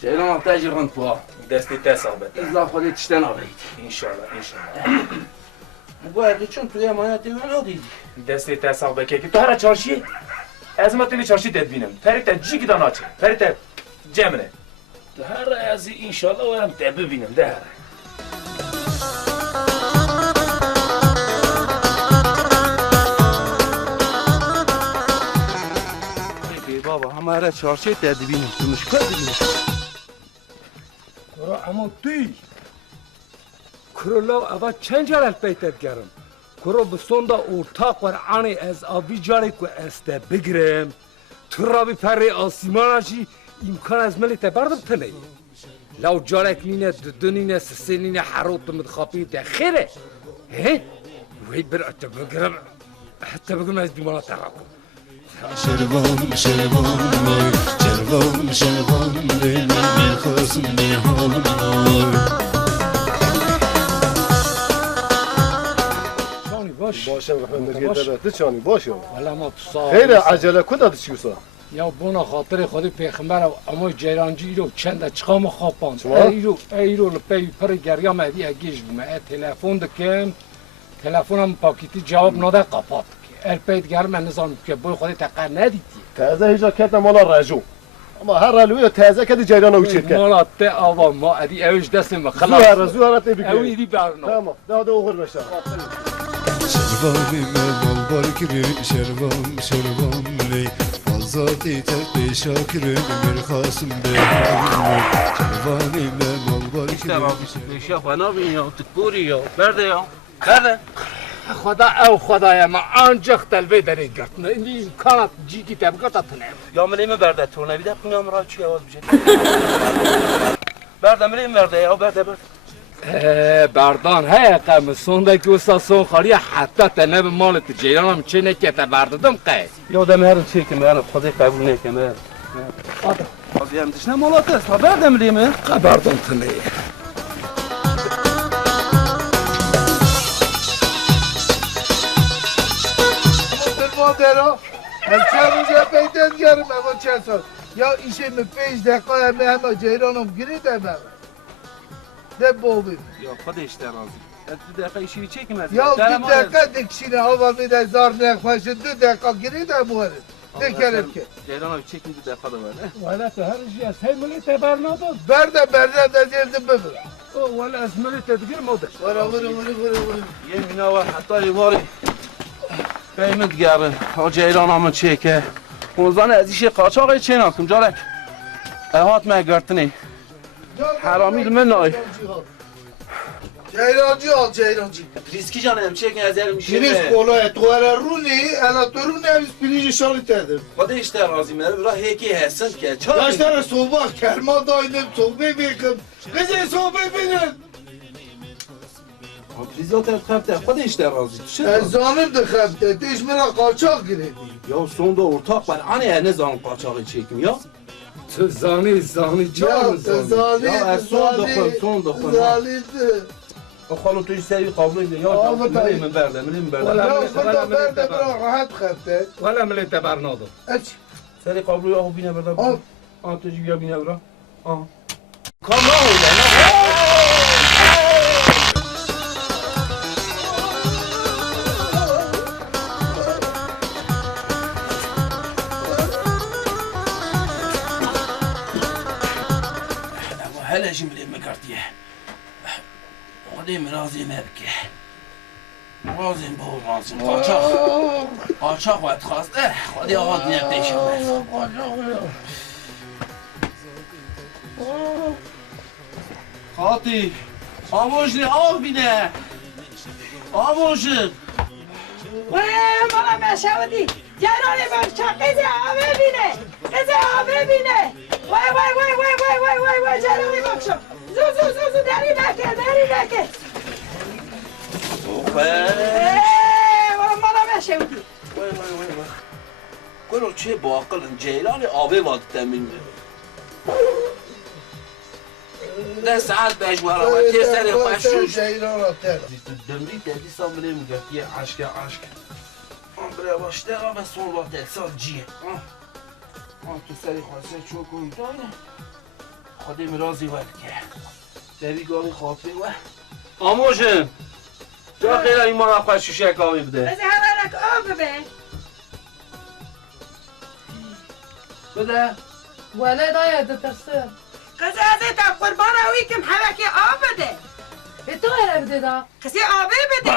جیران تاجر غن پوا دستی تصابت ازلا خودت تشتن آبید انشالله باید چون توی امانت من دیدی دستی تصابت که تو هر چارشی از ما توی چارشی تدبینم پریتا جی که داناچه پریتا جمنه ده هر از انشالله ورم ده ببینم ده هر بابا همه چارشی تدبینم تو مشکل ببینم کرا اما توی کرلا اول چند جار الپیتت گرم کرا بستون دا ارتاق ور عنی از آبی جاری که استه بگیرم تو را بی پره آسیمان هشی امکان از ملی تبردم تنهی لو جارک نینه دونینه سسینینه حروت مدخابی ده خیره هه وی بر اتا بگیرم حتی بگم از بیمانا تراکم شربان شربان وای شربان شربان دل میخواستم بیهان شانی باش باشه بخوام چانی باشه ولی ما تو صاحب خیلی عجله کداد چیوسا یا بنا خاطر خود پیغمبر و اما جیرانجی رو چند چقام خواباند شما؟ ایرو لپی پر گریا مدی اگیش بومه تلفن دکم تلفنم پاکیتی جواب ناده قاپات الپیت گرم نظام که بوی خودی تقر ندیدی تازه هیچ کتنا مالا رجو اما هر رلوی تازه کدی جیران اوچید که مالا ته آوا ما ادی اوش دستم زوهر تبی اوی دی برنا تمام ده اوغر بشه شربان من بال کریم شربان شربان لی آزادی تبی شاکرم میخواستم بیهان شربان من بال کریم میشه فنا بینیا تکوری یا برده خدا او خدایا ما آنجا تلوی داری گرتن این امکانات جیگی تبقى تنم یا ملیم برده تو نبیده کنم را چی آواز بشه برده ملیم برده یا برده بردان های قم سونده که اوستا سون خالی حتی تنب مالت جیران هم چه نکته بردادم قه یادم هر چی که من خدا قبول نکنه آدم هم دشنه مالات است برده ملیمه بردان تنه مادرها هم چند روزه پیدت گرم اما چند سال یا ایشه می 5 دقیقه همه همه جیرانم گریدم همه ده بابیم یا خودش درازی 2 دقیقه ایشی چه که مثلا یا 2 دقیقه دکشینه آوا میده 1000 دقیقه 2 دقیقه گریدم وارد ده کرم که جیران چه که 2 دقیقه دواره ولی تو هر جی از های ملی تبر نداد برده از یلدم ببرم ولی از ملی تدگیر مادش ورا یه مینا و حتی یه باری قیمت گره ها جیران همون چه که اونزان از ایشه قاچاقی چه ناکم جارک احات مگرتنی حرامی من نای جیرانجی ریسکی جانم چه که از یعنی میشه گریز قولای تواره رونی انا تو رونی همیز پیلیج شالی تدم خودش درازی مره برا هیکی حسن که چرا داشتن صحبه کرما دایدم صحبه بیکم قضیه صحبه بینم ریزات خبته خودش درازی زانم ده خبته دیش مرا قاچاق گریدی یا سونده ارتاق بر آنه نظام قاچاقی چیکم یا تو زانی جان زانی یا از سون دخون زانی خالو توی سری قابلی ده یا ملیم برده یا خدا برده برا راحت خبته ولی ملی تبر نداد اچ سری قابلی آهو بینه برده آه تو جی بیا بینه برده کام نه هلا جملة مكارتيه خدي رازي مركي رازي بو رازي قاچاق وقت خواسته خدي آغاد نرده شمه خاطی آموشنی آب بینه آموشن مالا مشاودی جرانی بخشا قیزه آبه بینه وای جرانی بخشا زو داری نکه مالا مشاودی وای کلو چه باقل جیلان آبه واد تمین ده ساعت بجوارا و تی سری خوشوش دمری تدی سامله مگرتی عشق آن برای باشته و سون وقت اکسال جیه تو سری خواسته چوکوی داینه خودی مرازی ول که دوی گاوی خاطری و آموشن جا خیلی این ما نخواهد شیشه کاوی بده بذار هرارک آب ببه بده ولی دایا دترسم قصه ازت قربان اوی کم حوکی آب بده تو هر بده دا قصه آبه بده